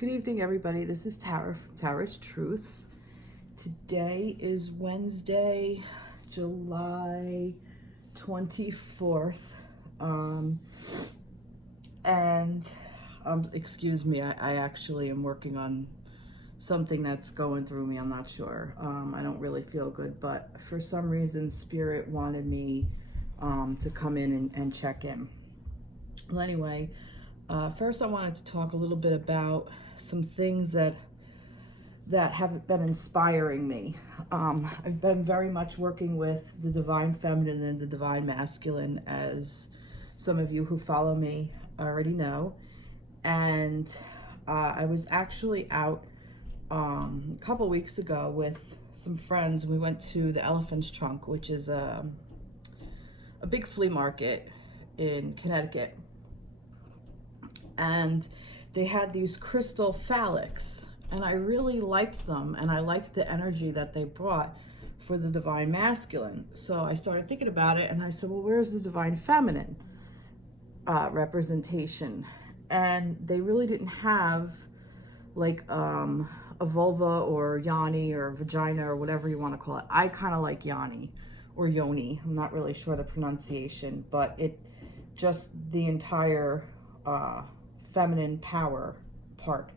Good evening, everybody. This is Tara from Tara's Truths. Today is Wednesday, July 24th. Excuse me, I actually am working on something that's going through me. I'm not sure. I don't really feel good, but for some reason, Spirit wanted me to come in and check in. Well, anyway, first I wanted to talk a little bit about some things that have been inspiring me. I've been very much working with the divine feminine and the divine masculine, as some of you who follow me already know. And I was actually out a couple weeks ago with some friends. We went to the Elephant's Trunk, which is a big flea market in Connecticut. And they had these crystal phallus, and I really liked them, and I liked the energy that they brought for the divine masculine. So I started thinking about it, and I said, well, where's the divine feminine representation? And they really didn't have like a vulva or yoni or vagina or whatever you want to call it. I kind of like yoni or yoni. I'm not really sure the pronunciation, but it just the entire feminine power part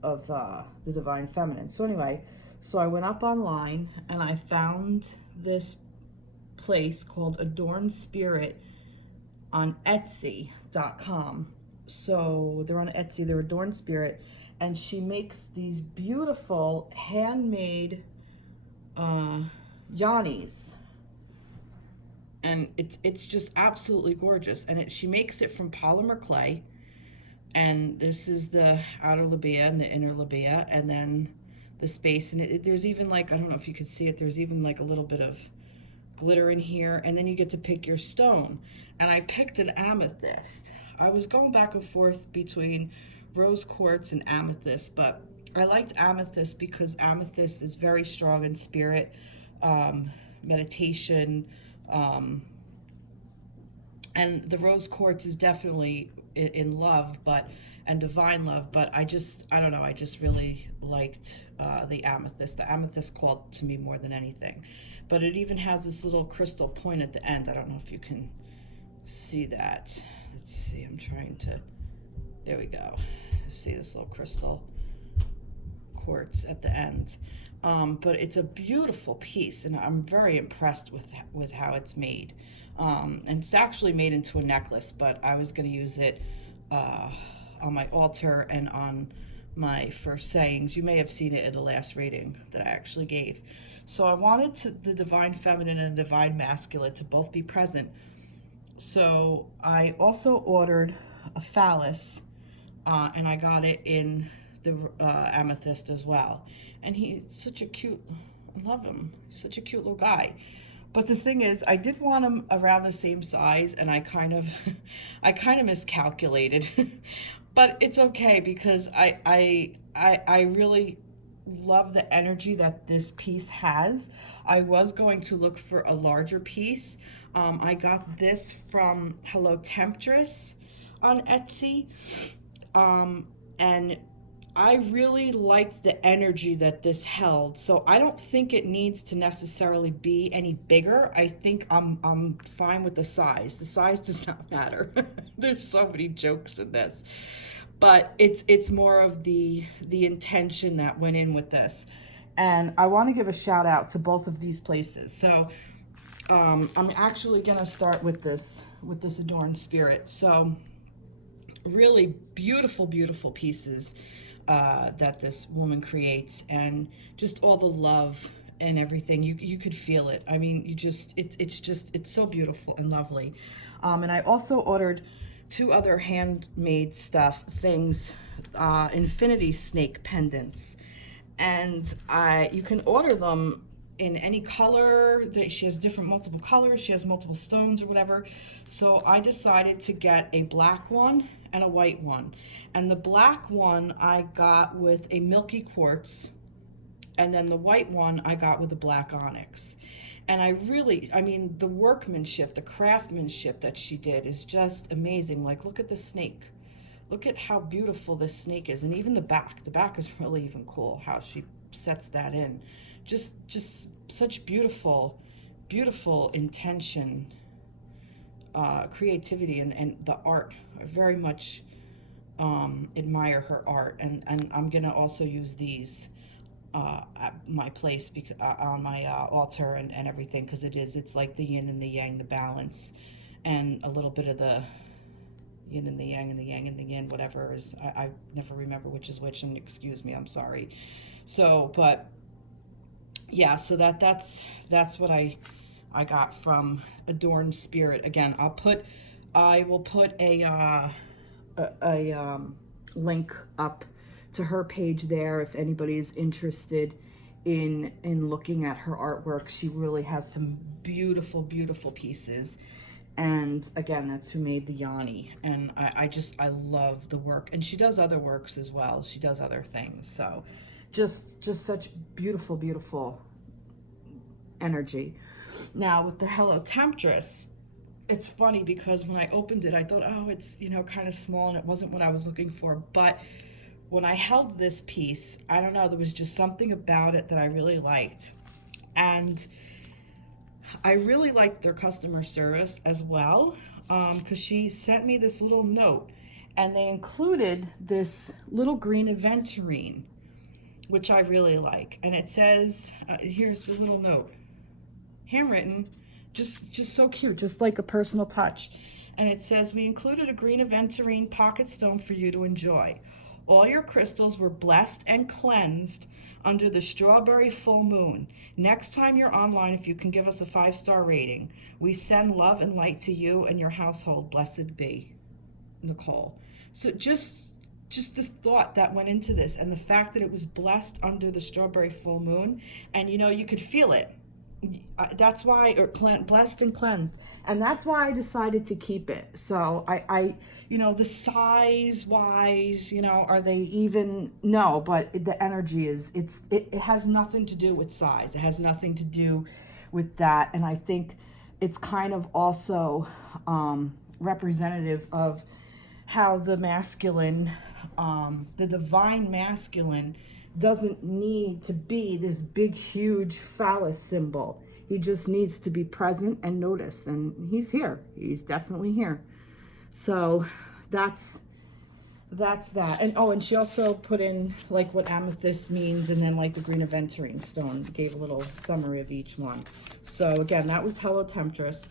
of the divine feminine. So anyway, so I went up online and I found this place called AdornedSpirit on Etsy.com. So they're on Etsy, they're AdornedSpirit, and she makes these beautiful handmade yonis. And it's just absolutely gorgeous. And she makes it from polymer clay. And this is the outer labia and the inner labia, and then the space. And there's even like, I don't know if you can see it, there's even like a little bit of glitter in here. And then you get to pick your stone. And I picked an amethyst. I was going back and forth between rose quartz and amethyst, but I liked amethyst because amethyst is very strong in spirit, meditation, and the rose quartz is definitely in love, and divine love, but I don't know, I just really liked the amethyst. The amethyst called to me more than anything. But it even has this little crystal point at the end. I don't know if you can see that. Let's see, I'm trying to, there we go. See this little crystal quartz at the end. But it's a beautiful piece, and I'm very impressed with how it's made. And it's actually made into a necklace, but I was going to use it on my altar and on my first sayings. You may have seen it in the last reading that I actually gave. So I wanted the divine feminine and the divine masculine to both be present. So I also ordered a phallus, and I got it in the amethyst as well. And he's such a cute, I love him, he's such a cute little guy. But the thing is, I did want them around the same size, and I kind of miscalculated. But it's okay, because I really love the energy that this piece has. I was going to look for a larger piece. I got this from Temptress on Etsy, and I really liked the energy that this held. So I don't think it needs to necessarily be any bigger. I think I'm fine with the size. The size does not matter. There's so many jokes in this. But it's more of the intention that went in with this. And I want to give a shout out to both of these places. So I'm actually going to start with this AdornedSpirit. So really beautiful, beautiful pieces that this woman creates, and just all the love and everything. You could feel it. I mean, it's so beautiful and lovely. And I also ordered 2 other handmade things, infinity snake pendants, and you can order them in any color. She has multiple colors. She has multiple stones or whatever. So I decided to get a black one and a white one. And the black one I got with a milky quartz, and then the white one I got with a black onyx. And I mean, the workmanship, the craftsmanship that she did is just amazing. Like, look at the snake. Look at how beautiful this snake is. And even the back. The back is really even cool how she sets that in. Just such beautiful, beautiful intention, creativity, and the art. I very much admire her art. And I'm going to also use these at my place, because on my altar and everything, because it's like the yin and the yang, the balance, and a little bit of the yin and the yang and the yang and the yin, whatever is, I never remember which is which, and excuse me, I'm sorry. So, but yeah, so that's what I got from AdornedSpirit. Again, I will put a link up to her page there if anybody's interested in looking at her artwork. She really has some beautiful, beautiful pieces. And again, that's who made the yoni. And I love the work. And she does other works as well. She does other things. So just such beautiful, beautiful energy. Now with the Hello Temptress, it's funny because when I opened it, I thought, oh, it's, kind of small, and it wasn't what I was looking for. But when I held this piece, I don't know, there was just something about it that I really liked. And I really liked their customer service as well, because she sent me this little note, and they included this little green aventurine, which I really like. And it says, here's the little note, handwritten, just so cute, just like a personal touch. And it says, we included a green aventurine pocket stone for you to enjoy. All your crystals were blessed and cleansed under the strawberry full moon. Next time you're online, if you can give us a 5-star rating, we send love and light to you and your household. Blessed be, Nicole. So just the thought that went into this, and the fact that it was blessed under the strawberry full moon, and you could feel it. That's why, or blessed and cleansed, and that's why I decided to keep it. So I the size wise, are they even? No, but the energy is, it has nothing to do with size. It has nothing to do with that. And I think it's kind of also representative of how the masculine, the divine masculine, doesn't need to be this big, huge phallus symbol. He just needs to be present and noticed, and he's here. He's definitely here. So that's that. And she also put in like what amethyst means, and then like the green aventurine stone, gave a little summary of each one. So again, that was Hello Temptress,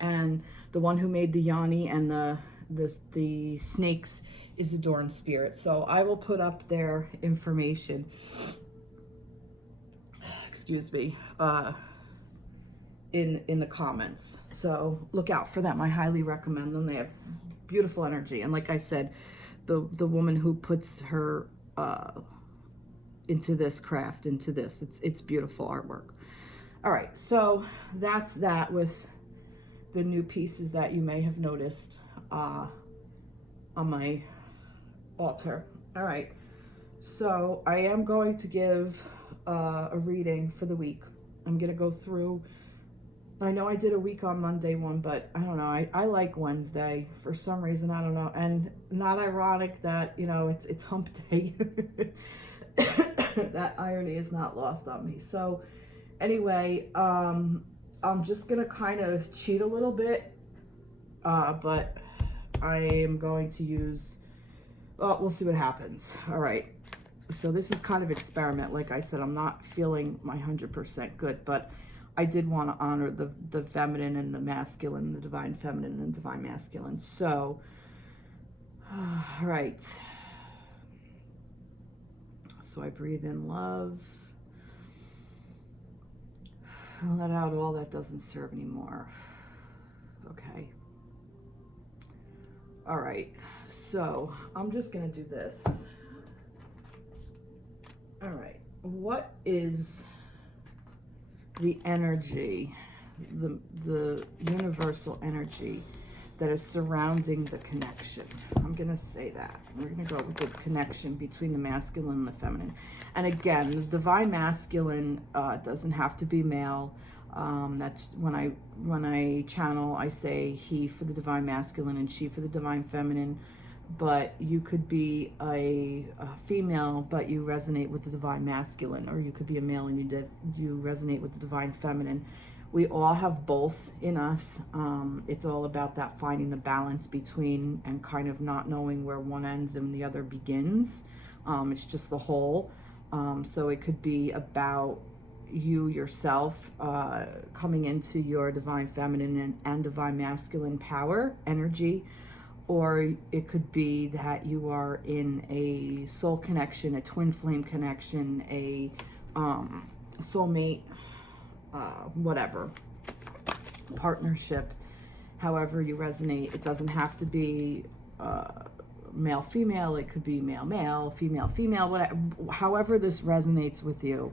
and the one who made the yoni and the snakes is AdornedSpirit. So I will put up their information, excuse me, in the comments. So look out for them. I highly recommend them. They have beautiful energy. And like I said, the woman who puts her into this craft, into this, it's beautiful artwork. All right, so that's that with the new pieces that you may have noticed on my altar. All right, so I am going to give a reading for the week. I'm gonna go through, I know I did a week on Monday one, but I don't know, I like Wednesday for some reason, I don't know. And not ironic that it's hump day. That irony is not lost on me. So anyway, I'm just gonna kind of cheat a little bit, but I am going to use, well, we'll see what happens. All right, so this is kind of experiment. Like I said, I'm not feeling my 100% good, but I did want to honor the feminine and the masculine, the divine feminine and divine masculine. So, all right. So I breathe in love. Let out all that doesn't serve anymore. Okay. All right. So I'm just going to do this. All right. What is the energy, the universal energy that is surrounding the connection? I'm going to say that. We're going to go with the connection between the masculine and the feminine. And again, the divine masculine doesn't have to be male. That's when I channel, I say he for the divine masculine and she for the divine feminine. but you could be a female, but you resonate with the divine masculine, or you could be a male and you resonate with the divine feminine. We all have both in us. It's all about that finding the balance between and kind of not knowing where one ends and the other begins. It's just the whole. So it could be about you yourself coming into your divine feminine and divine masculine power, energy, or it could be that you are in a soul connection, a twin flame connection, a soulmate, whatever, partnership, however you resonate. It doesn't have to be male female, it could be male male, female female, whatever, however this resonates with you.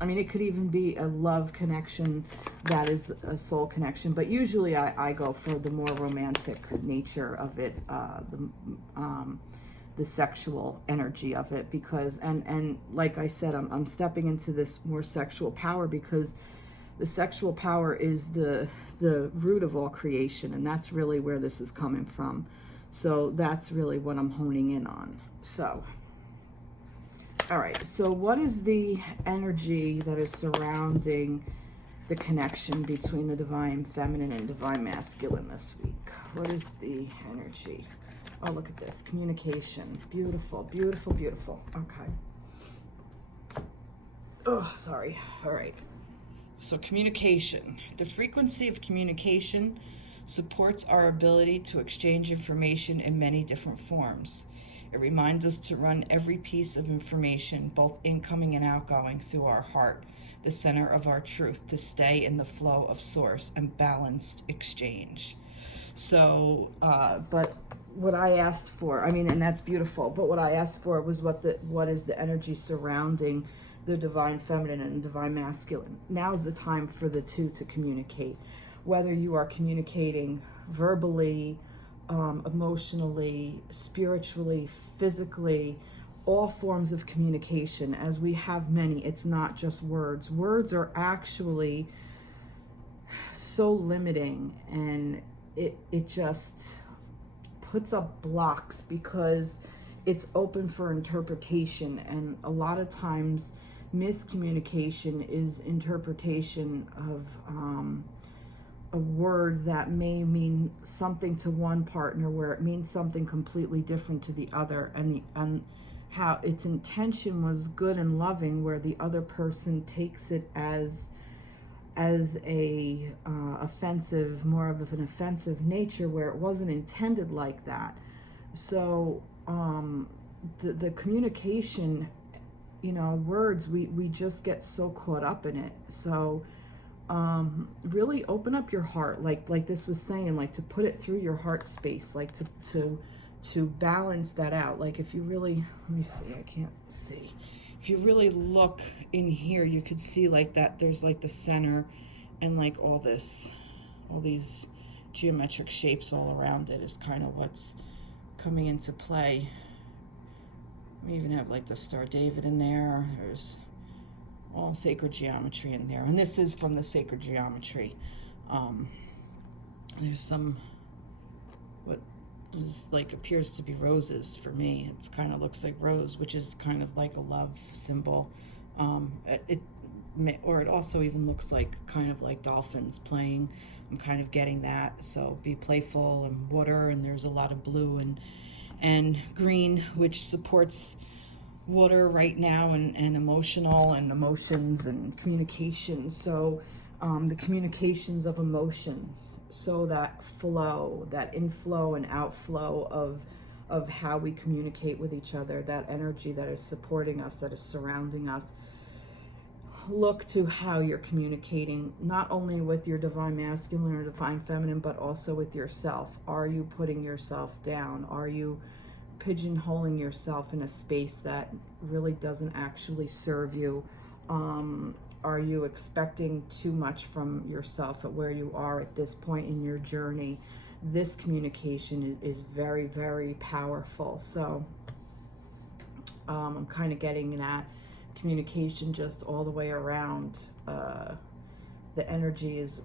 I mean, it could even be a love connection that is a soul connection, but usually I go for the more romantic nature of it, the sexual energy of it, because, and like I said, I'm stepping into this more sexual power because the sexual power is the root of all creation, and that's really where this is coming from. So that's really what I'm honing in on. So, all right, so what is the energy that is surrounding the connection between the divine feminine and divine masculine this week? What is the energy? Oh, look at this. Communication. Beautiful, beautiful, beautiful. Okay. Oh, sorry. All right. So communication. The frequency of communication supports our ability to exchange information in many different forms. It reminds us to run every piece of information, both incoming and outgoing, through our heart, the center of our truth, to stay in the flow of source and balanced exchange. So, but what I asked for, I mean, and that's beautiful, but what I asked for was what is the energy surrounding the divine feminine and divine masculine. Now is the time for the two to communicate. Whether you are communicating verbally, emotionally, spiritually, physically, all forms of communication, as we have many. It's not just words. Words are actually so limiting, and it just puts up blocks because it's open for interpretation, and a lot of times miscommunication is interpretation of a word that may mean something to one partner where it means something completely different to the other, and how its intention was good and loving, where the other person takes it as a offensive, more of an offensive nature, where it wasn't intended like that. So the communication, words, we just get so caught up in it. So really open up your heart, like this was saying, like to put it through your heart space, like to balance that out. Like if you really, let me see, I can't see. If you really look in here, you could see like that there's like the center and like all these geometric shapes all around it is kind of what's coming into play. We even have like the Star David in there. There's all sacred geometry in there, and this is from the sacred geometry. There's some what is like appears to be roses for me. It's kind of looks like rose, which is kind of like a love symbol. Or it also even looks like kind of like dolphins playing. I'm kind of getting that. So be playful, and water, and there's a lot of blue and green, which supports water right now, and emotional and emotions and communication. So the communications of emotions, so that flow, that inflow and outflow of how we communicate with each other, that energy that is supporting us, that is surrounding us. Look to how you're communicating, not only with your divine masculine or divine feminine, but also with yourself. Are you putting yourself down? Are you pigeonholing yourself in a space that really doesn't actually serve you? Are you expecting too much from yourself at where you are at this point in your journey? This communication is very, very powerful. So I'm kind of getting that communication just all the way around, the energy is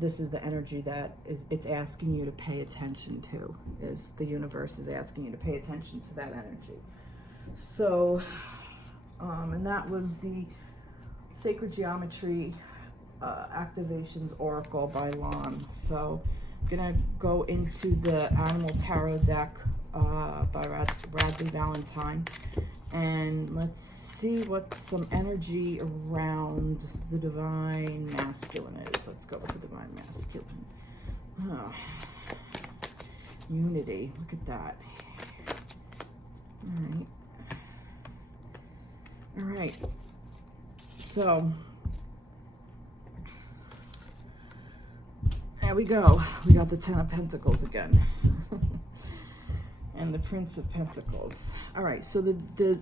this is the energy that it's asking you to pay attention to, is the universe is asking you to pay attention to that energy. So and that was the Sacred Geometry Activations Oracle by Lon. So I'm gonna go into the Animal Tarot deck by Radleigh Valentine, and let's see what some energy around the Divine Masculine is. Let's go with the Divine Masculine. Oh, unity, look at that. All right, so there we go. We got the Ten of Pentacles again. And the Prince of Pentacles. All right, so the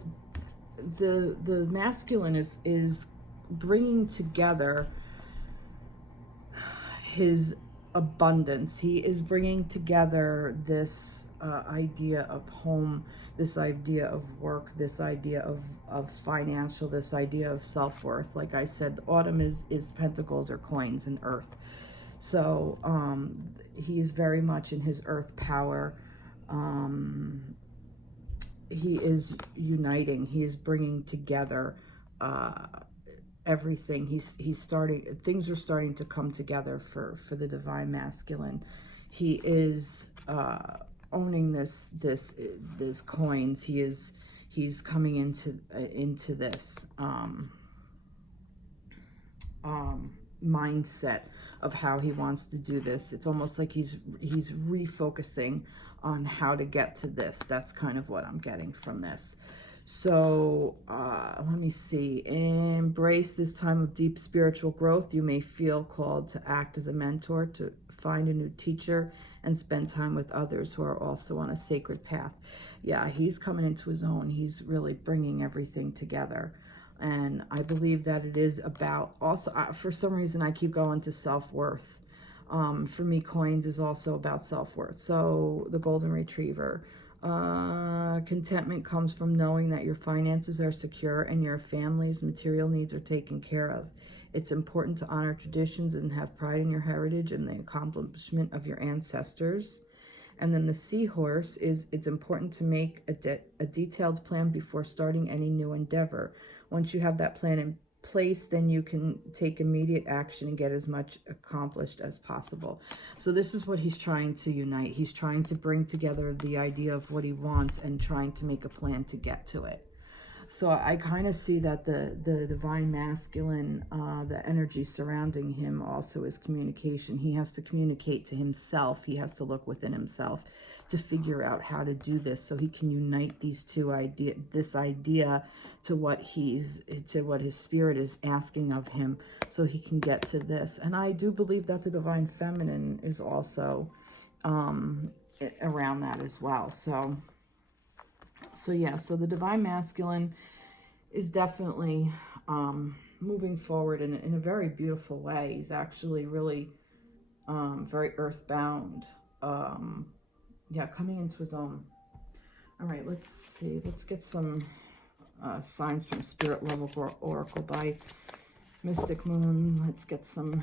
masculine is bringing together his abundance. He is bringing together this idea of home, this idea of work, this idea of financial, this idea of self-worth. Like I said, autumn is pentacles or coins and earth. So he is very much in his earth power. He is uniting. He is bringing together everything. He's starting. Things are starting to come together for the Divine Masculine. He is owning this coins. He's coming into this mindset of how he wants to do this. It's almost like he's refocusing on how to get to this. That's kind of what I'm getting from this. So let me see. Embrace this time of deep spiritual growth. You may feel called to act as a mentor, to find a new teacher, and spend time with others who are also on a sacred path. Yeah, he's coming into his own. He's really bringing everything together. And I believe that it is about also, for some reason, I keep going to self-worth. For me, coins is also about self-worth. So the Golden Retriever. Contentment comes from knowing that your finances are secure and your family's material needs are taken care of. It's important to honor traditions and have pride in your heritage and the accomplishment of your ancestors. And then the Seahorse is, it's important to make a detailed plan before starting any new endeavor. Once you have that plan in place, then you can take immediate action and get as much accomplished as possible. So this is what he's trying to unite. He's trying to bring together the idea of what he wants and trying to make a plan to get to it. So I kind of see that the Divine Masculine, the energy surrounding him also is communication. He has to communicate to himself. He has to look within himself to figure out how to do this, so he can unite these two this idea to what his spirit is asking of him, so he can get to this. And I do believe that the Divine Feminine is also around that as well. So yeah, so the Divine Masculine is definitely moving forward in a very beautiful way. He's actually really very earthbound. Yeah, coming into his own. All right, let's see. Let's get some signs from Spirit Level Oracle by Mystic Moon. Let's get some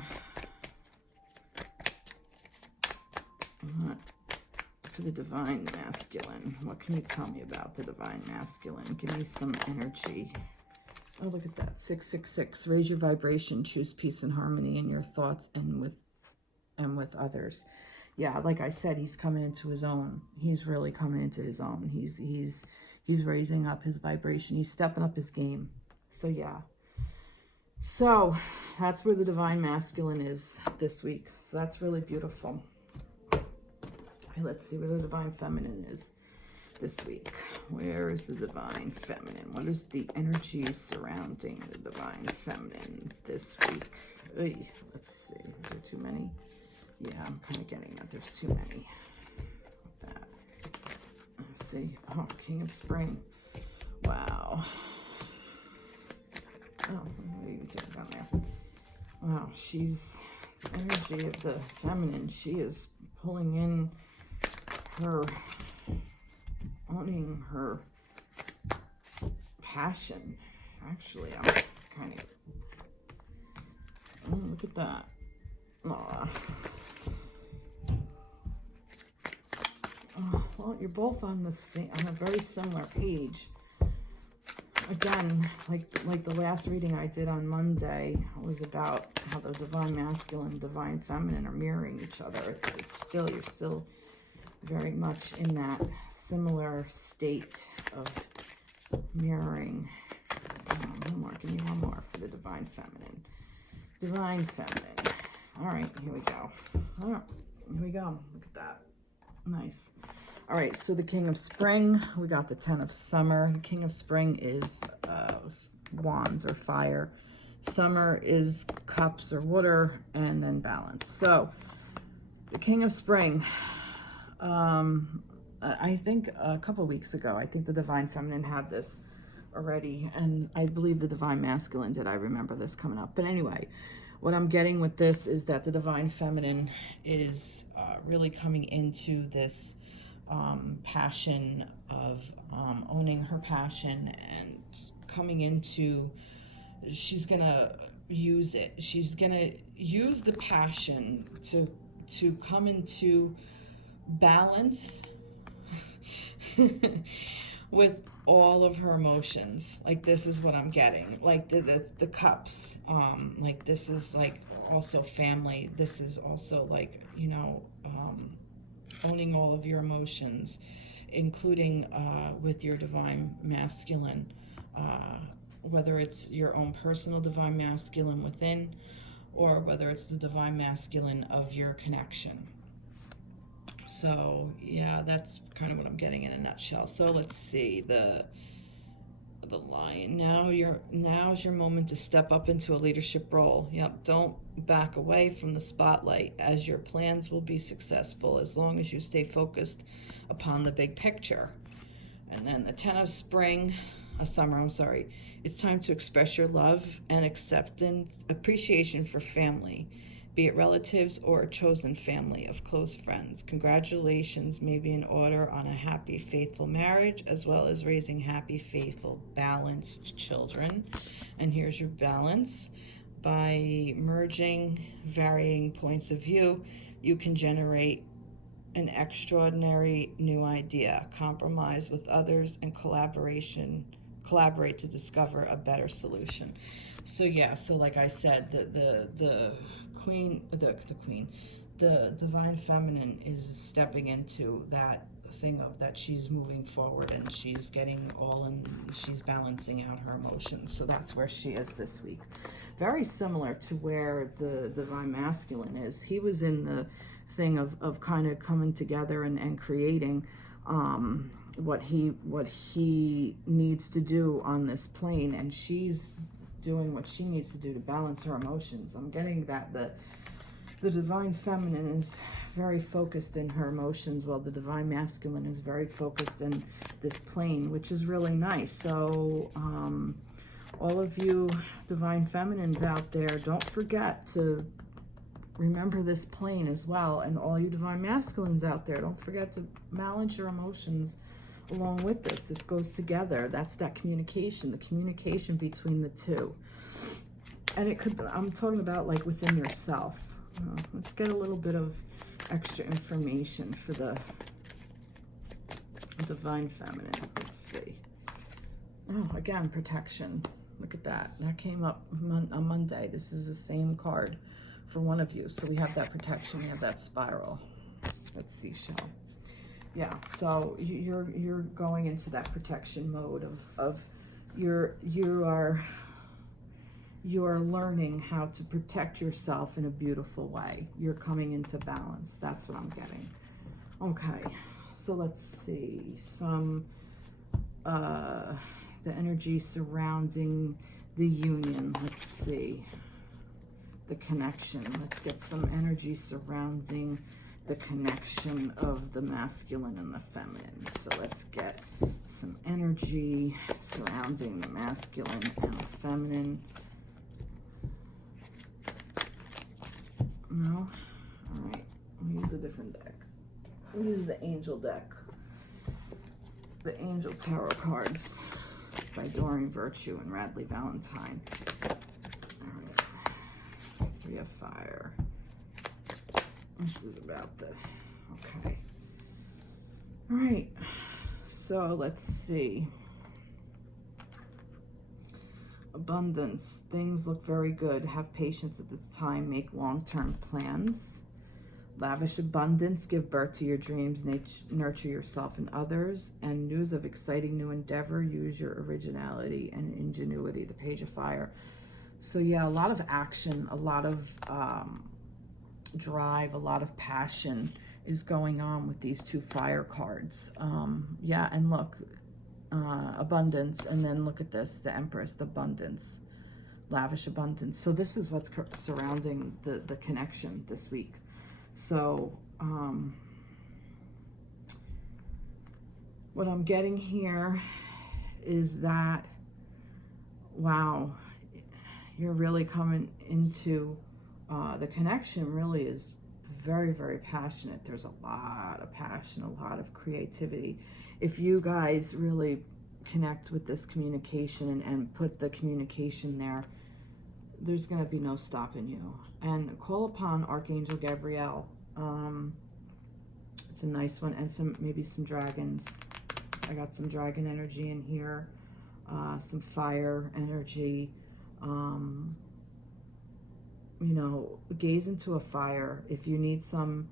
for the Divine Masculine. What can you tell me about the Divine Masculine? Give me some energy. Oh, look at that. 666. Raise your vibration. Choose peace and harmony in your thoughts and with others. Yeah, like I said, he's coming into his own. He's really coming into his own. He's raising up his vibration. He's stepping up his game. So yeah. So that's where the Divine Masculine is this week. So that's really beautiful. Let's see where the Divine Feminine is this week. Where is the Divine Feminine? What is the energy surrounding the Divine Feminine this week? Oy, let's see. Is there too many? Yeah, I'm kind of getting that. There's too many. That. Let's see. Oh, King of Spring. Wow. Oh, what are you getting down there? Wow, she's energy of the feminine. She is pulling in her, owning her passion. Actually, I'm kind of, Look at that. Aw. Oh, well, you're both on a very similar page. Again, like the last reading I did on Monday was about how the divine masculine and divine feminine are mirroring each other. It's still, you're still very much in that similar state of mirroring. One more, give me one more for the divine feminine. Divine feminine. All right, here we go. All right, here we go. Look at that. Nice. All right, so the King of Spring, we got the Ten of Summer. The King of Spring is wands or fire. Summer is cups or water, and then balance. So the King of Spring, I think a couple of weeks ago, I think the divine feminine had this already, and I believe the divine masculine did. I remember this coming up. But anyway, what I'm getting with this is that the divine feminine is really coming into this passion of owning her passion and coming into, she's gonna use it. She's gonna use the passion to come into balance with all of her emotions. Like, this is what I'm getting. Like the cups, like this is like also family. This is also like, you know, owning all of your emotions, including with your divine masculine, whether it's your own personal divine masculine within, or whether it's the divine masculine of your connection. So yeah, that's kind of what I'm getting in a nutshell. So let's see, the Lion. Now's your moment to step up into a leadership role. Yep, don't back away from the spotlight, as your plans will be successful as long as you stay focused upon the big picture. And then the Ten of Summer, I'm sorry. It's time to express your love and appreciation for family, be it relatives or a chosen family of close friends. Congratulations may be in order on a happy, faithful marriage, as well as raising happy, faithful, balanced children. And here's your balance. By merging varying points of view, you can generate an extraordinary new idea, compromise with others, and collaborate to discover a better solution. So yeah, so like I said, the divine feminine is stepping into that thing of that she's moving forward, and she's getting she's balancing out her emotions. So that's where she is this week. Very similar to where the divine masculine is. He was in the thing of kind of coming together and creating what he needs to do on this plane, and she's doing what she needs to do to balance her emotions. I'm getting that the divine feminine is very focused in her emotions, while the divine masculine is very focused in this plane, which is really nice. So all of you divine feminines out there, don't forget to remember this plane as well. And all you divine masculines out there, don't forget to balance your emotions along with this. This goes together. That's that communication, the communication between the two. And it could, I'm talking about like within yourself. Let's get a little bit of extra information for the divine feminine. Let's see. Oh, again, protection. Look at that. That came up on Monday. This is the same card for one of you. So we have that protection. We have that spiral. That seashell. Yeah. So you're going into that protection mode of you are learning how to protect yourself in a beautiful way. You're coming into balance. That's what I'm getting. Okay. So let's see some the energy surrounding the union. Let's see the connection. Let's get some energy surrounding the connection of the masculine and the feminine. So let's get some energy surrounding the masculine and the feminine. No? All right. I'll use a different deck. I'll use the angel deck. The Angel Tarot cards by Doreen Virtue and Radleigh Valentine. All right. Three of Fire. This is about the, okay. All right, so let's see. Abundance. Things look very good. Have patience at this time. Make long-term plans. Lavish abundance. Give birth to your dreams. Nurture yourself and others. And news of exciting new endeavor. Use your originality and ingenuity. The Page of Fire. So yeah, a lot of action, a lot of drive, a lot of passion is going on with these two fire cards. Yeah, and look, abundance, and then look at this, the Empress, the abundance, lavish abundance. So this is what's surrounding the connection this week. So what I'm getting here is that, wow, you're really coming into the connection really is very, very passionate. There's a lot of passion, a lot of creativity. If you guys really connect with this communication and put the communication there, there's going to be no stopping you. And call upon Archangel Gabriel. It's a nice one. And maybe some dragons. So I got some dragon energy in here. Some fire energy. You know, gaze into a fire. If you need some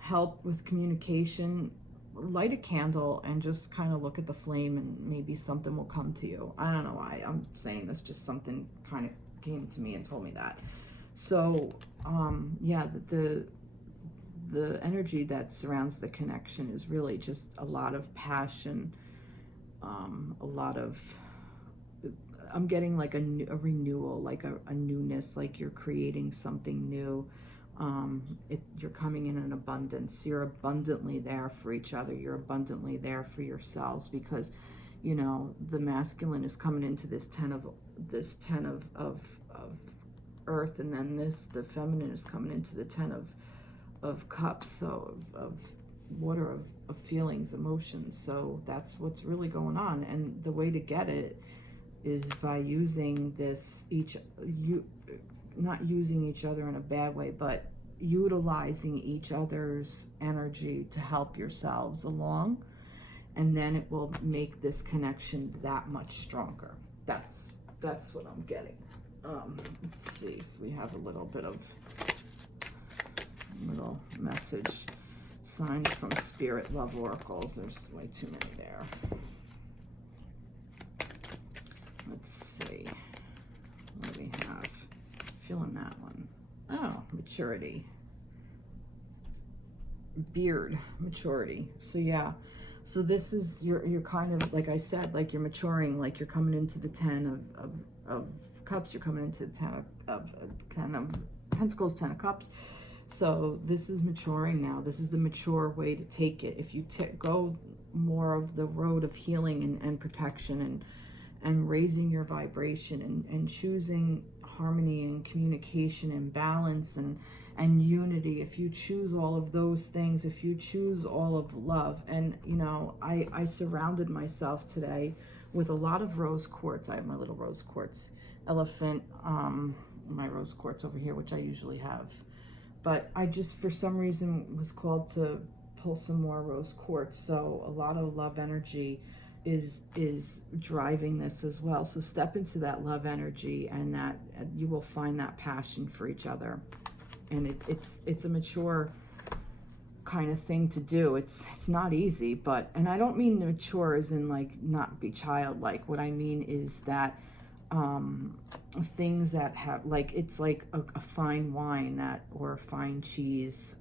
help with communication, light a candle and just kind of look at the flame, and maybe something will come to you. I don't know why I'm saying this, just something kind of came to me and told me that. So yeah, the energy that surrounds the connection is really just a lot of passion, a lot of, I'm getting like a renewal, like a newness, like you're creating something new. You're coming in abundance. You're abundantly there for each other. You're abundantly there for yourselves, because, you know, the masculine is coming into this ten of earth, and then the feminine is coming into the 10 of cups, so of water, of feelings, emotions. So that's what's really going on, and the way to get it is by using this, not using each other in a bad way, but utilizing each other's energy to help yourselves along, and then it will make this connection that much stronger. That's what I'm getting. Let's see if we have a little bit of little message signs from Spirit Love Oracles. There's way too many there. Let's see. What do we have? Feeling that one. Oh, maturity. Beard, maturity. So yeah. So this is, you're kind of, like I said, like you're maturing, like you're coming into the 10 of cups, you're coming into the 10 of pentacles, 10 of cups. So this is maturing now. This is the mature way to take it. If you go more of the road of healing and protection and raising your vibration and choosing harmony and communication and balance and unity, if you choose all of those things, if you choose all of love, and you know, I surrounded myself today with a lot of rose quartz. I have my little rose quartz elephant, my rose quartz over here, which I usually have, but I just for some reason was called to pull some more rose quartz. So a lot of love energy is driving this as well. So step into that love energy, and that you will find that passion for each other. And it's a mature kind of thing to do. It's not easy, but, and I don't mean mature as in like not be childlike. What I mean is that things that have, like, it's like a fine wine that, or fine cheese,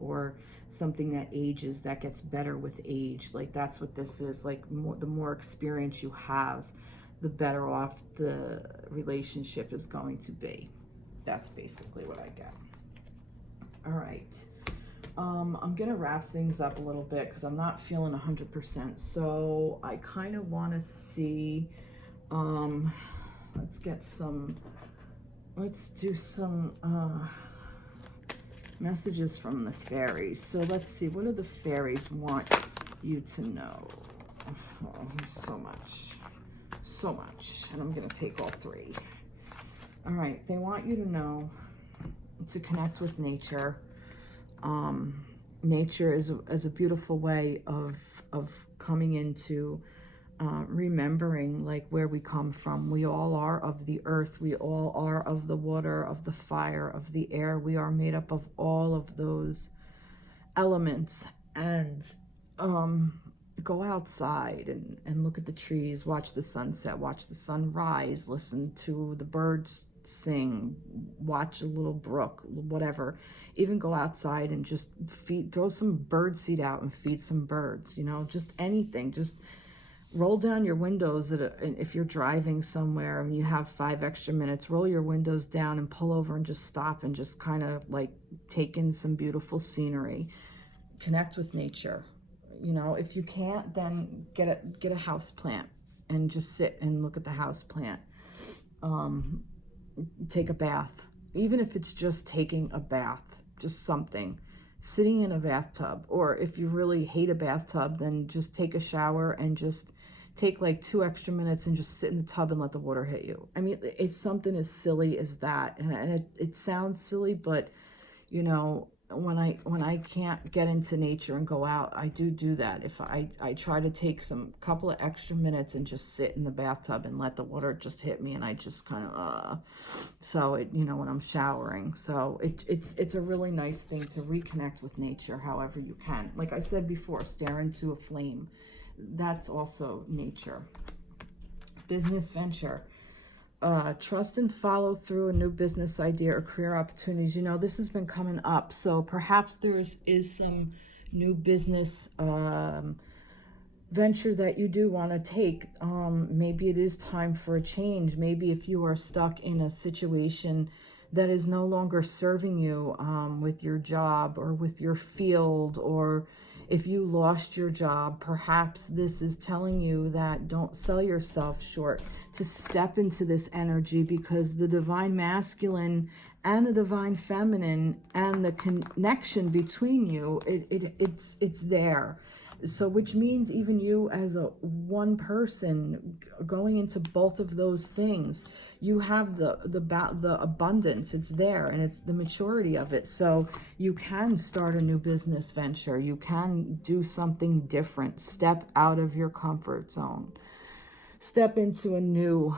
or something that ages, that gets better with age. Like that's what this is. Like the more experience you have, the better off the relationship is going to be. That's basically what I get. All right. I'm gonna wrap things up a little bit because I'm not feeling 100%. So I kind of want to see, let's do some messages from the fairies. So let's see, what do the fairies want you to know? Oh, so much, and I'm gonna take all three. All right, they want you to know to connect with nature. Nature is a beautiful way of coming into remembering like where we come from. We all are of the earth. We all are of the water, of the fire, of the air. We are made up of all of those elements. And go outside and look at the trees, watch the sunset, watch the sun rise, listen to the birds sing, watch a little brook, whatever. Even go outside and just throw some bird seed out and feed some birds, you know, just anything. Just roll down your windows if you're driving somewhere and you have 5 extra minutes, roll your windows down and pull over and just stop and just kind of like take in some beautiful scenery. Connect with nature. You know, if you can't, then get a house plant and just sit and look at the house plant. Take a bath, even if it's just taking a bath, just something, sitting in a bathtub. Or if you really hate a bathtub, then just take a shower and just take like 2 extra minutes and just sit in the tub and let the water hit you. I mean, it's something as silly as that, and it sounds silly, but you know, when I can't get into nature and go out, I do that. If I try to take some couple of extra minutes and just sit in the bathtub and let the water just hit me, and I just kind of so it, you know, when I'm showering. So it's a really nice thing to reconnect with nature however you can. Like I said before, stare into a flame. That's also nature. Business venture. Trust and follow through a new business idea or career opportunities. You know, this has been coming up, so perhaps there is some new business venture that you do want to take. Maybe it is time for a change. Maybe if you are stuck in a situation that is no longer serving you with your job or with your field, or if you lost your job, perhaps this is telling you that don't sell yourself short, to step into this energy, because the divine masculine and the divine feminine and the connection between you, it's there. So which means even you as a one person going into both of those things, you have the abundance. It's there, and it's the maturity of it. So you can start a new business venture. You can do something different. Step out of your comfort zone. Step into a new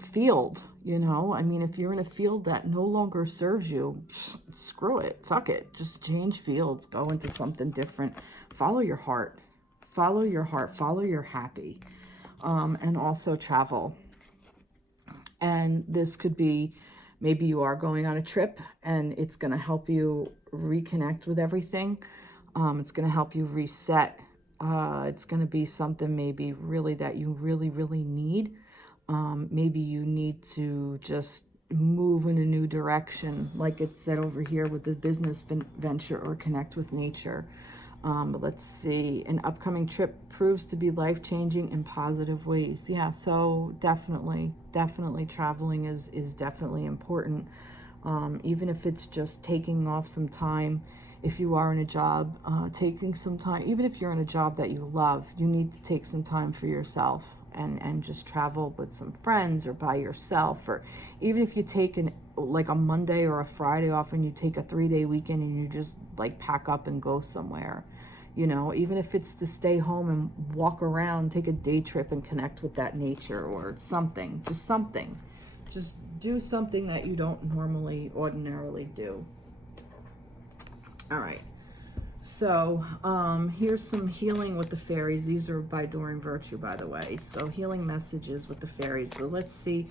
field, you know. I mean, if you're in a field that no longer serves you, screw it, fuck it, just change fields, go into something different. Follow your heart, follow your happy. And also travel. And this could be, maybe you are going on a trip and it's going to help you reconnect with everything. It's going to help you reset. It's going to be something maybe really that you really need. Maybe you need to just move in a new direction, like it said over here with the business venture or connect with nature. But let's see, an upcoming trip proves to be life-changing in positive ways. Yeah, so definitely traveling is definitely important. Even if it's just taking off some time. If you are in a job, taking some time, even if you're in a job that you love, you need to take some time for yourself and just travel with some friends or by yourself. Or even if you take like a Monday or a Friday off and you take a 3-day weekend and you just like pack up and go somewhere, you know, even if it's to stay home and walk around, take a day trip and connect with that nature or something, just do something that you don't ordinarily do. All right, so here's some healing with the fairies. These are by Doreen Virtue, by the way. So healing messages with the fairies. So let's see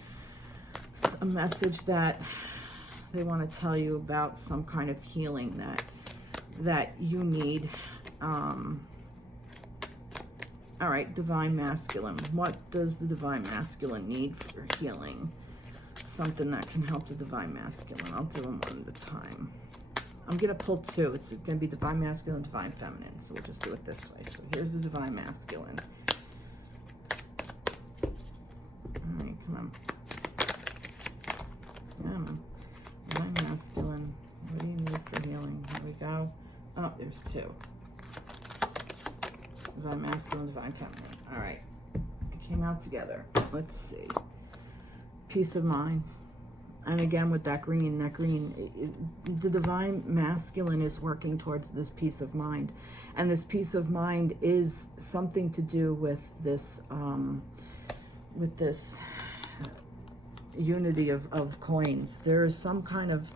a message that they want to tell you about, some kind of healing that you need. All right, divine masculine. What does the divine masculine need for healing? Something that can help the divine masculine. I'll do them one at a time. I'm going to pull 2. It's going to be divine masculine, divine feminine. So we'll just do it this way. So here's the divine masculine. All right, come on. Come on. Divine masculine. What do you need for healing? Here we go. Oh, there's 2. Divine masculine, divine feminine. All right. I came out together. Let's see. Peace of mind. And again, with that green, the divine masculine is working towards this peace of mind. And this peace of mind is something to do with this unity of coins. There is some kind of,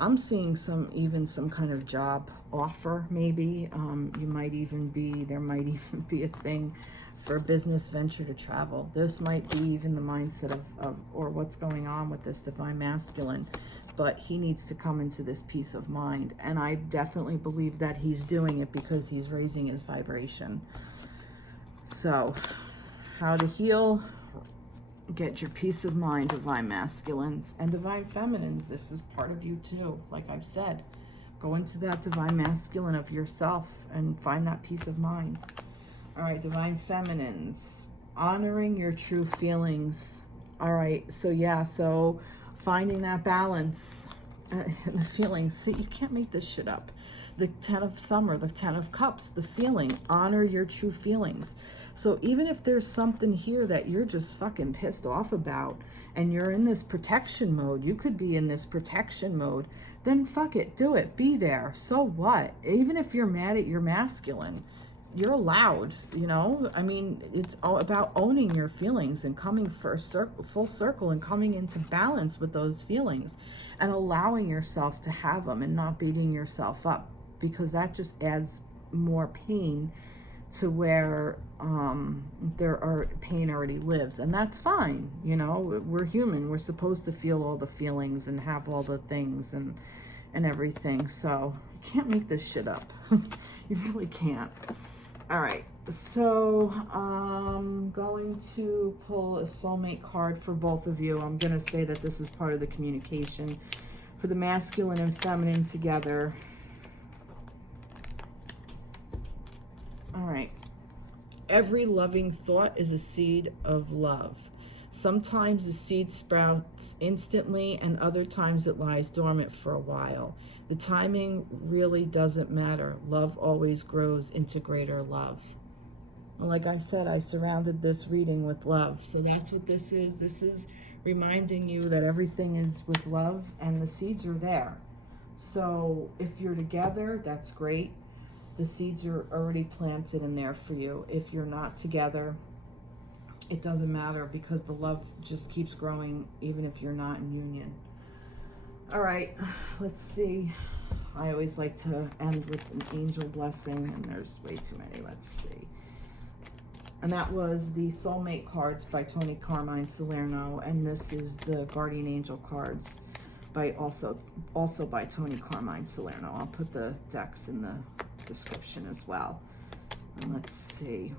I'm seeing even some kind of job offer, maybe. There might even be a thing for a business venture to travel. This might be even the mindset of or what's going on with this divine masculine, but he needs to come into this peace of mind. And I definitely believe that he's doing it because he's raising his vibration. So, how to heal? Get your peace of mind, divine masculines and divine feminines. This is part of you too. Like I've said, go into that divine masculine of yourself and find that peace of mind. All right, divine feminines, honoring your true feelings. All right, so yeah, so finding that balance in the feelings. See, you can't make this shit up. The 10 of summer, the 10 of cups, the feeling, honor your true feelings. So even if there's something here that you're just fucking pissed off about and you're in this protection mode, you could be in this protection mode, then fuck it, do it, be there. So what? Even if you're mad at your masculine, you're allowed, you know? I mean, it's all about owning your feelings and coming full circle and coming into balance with those feelings and allowing yourself to have them and not beating yourself up, because that just adds more pain to where pain already lives. And that's fine, you know? We're human. We're supposed to feel all the feelings and have all the things and everything. So you can't make this shit up. You really can't. All right, so I'm going to pull a soulmate card for both of you. I'm going to say that this is part of the communication for the masculine and feminine together. All right. Every loving thought is a seed of love. Sometimes the seed sprouts instantly, and other times it lies dormant for a while. The timing really doesn't matter. Love always grows into greater love. And like I said, I surrounded this reading with love. So that's what this is. This is reminding you that everything is with love and the seeds are there. So if you're together, that's great. The seeds are already planted in there for you. If you're not together, it doesn't matter, because the love just keeps growing even if you're not in union. All right, let's see. I always like to end with an angel blessing, and there's way too many. Let's see. And that was the Soulmate cards by Toni Carmine Salerno, and this is the Guardian Angel cards by also by Toni Carmine Salerno. I'll put the decks in the description as well. And let's see,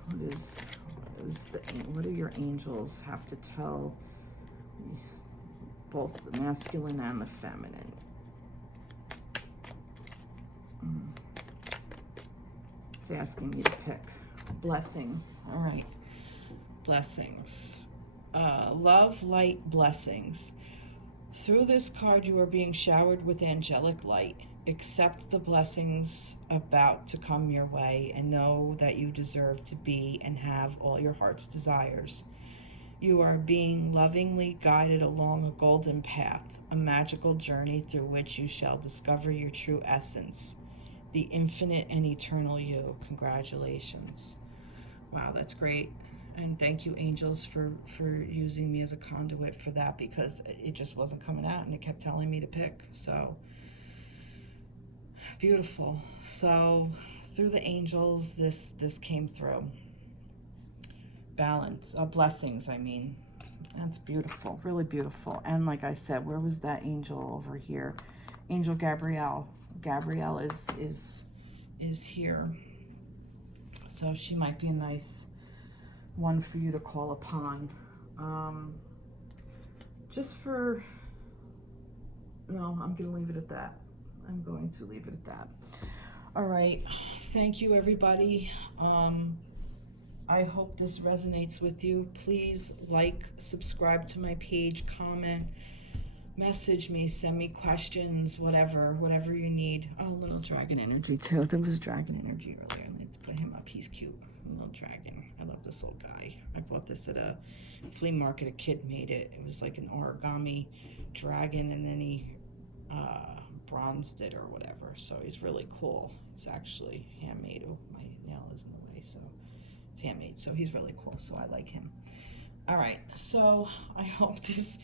what do your angels have to tell both the masculine and the feminine? It's asking me to pick. Blessings. All right. Blessings. Love, light, blessings. Through this card, you are being showered with angelic light. Accept the blessings about to come your way and know that you deserve to be and have all your heart's desires. You are being lovingly guided along a golden path, a magical journey through which you shall discover your true essence, the infinite and eternal you. Congratulations. Wow, that's great. And thank you, angels, for using me as a conduit for that, because it just wasn't coming out and it kept telling me to pick. So beautiful. So through the angels, this came through. Balance, blessings, I mean. That's beautiful, really beautiful. And like I said, where was that angel over here? Angel Gabrielle. Gabrielle is here. So she might be a nice one for you to call upon. No, I'm going to leave it at that. I'm going to leave it at that. All right. Thank you, everybody. I hope this resonates with you. Please like, subscribe to my page, comment, message me, send me questions, whatever you need. Oh, little dragon energy too. There was dragon energy earlier. Let's put him up. He's cute. little dragon. I love this little guy. I bought this at a flea market. A kid made it. It was like an origami dragon, and then he bronzed it or whatever. So he's really cool. It's actually handmade. Oh, my nail is in the way, so it's handmade. So he's really cool. So I like him. All right. So I hope this.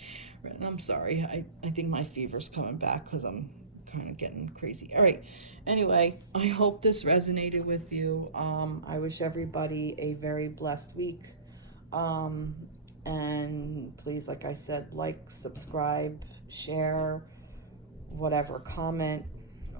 I'm sorry. I think my fever's coming back because I'm kind of getting crazy. All right. Anyway, I hope this resonated with you. I wish everybody a very blessed week. And please, like I said, like, subscribe, share, whatever, comment,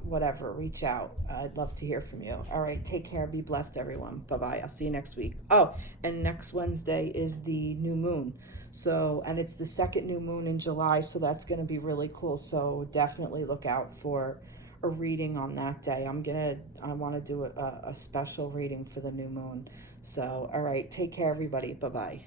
whatever, reach out. I'd love to hear from you. All right, take care. Be blessed, everyone. Bye-bye. I'll see you next week. Oh, and next Wednesday is the new moon. So, and it's the second new moon in July, so that's going to be really cool. So definitely look out for a reading on that day. I want to do a special reading for the new moon. So, all right, take care, everybody. Bye-bye.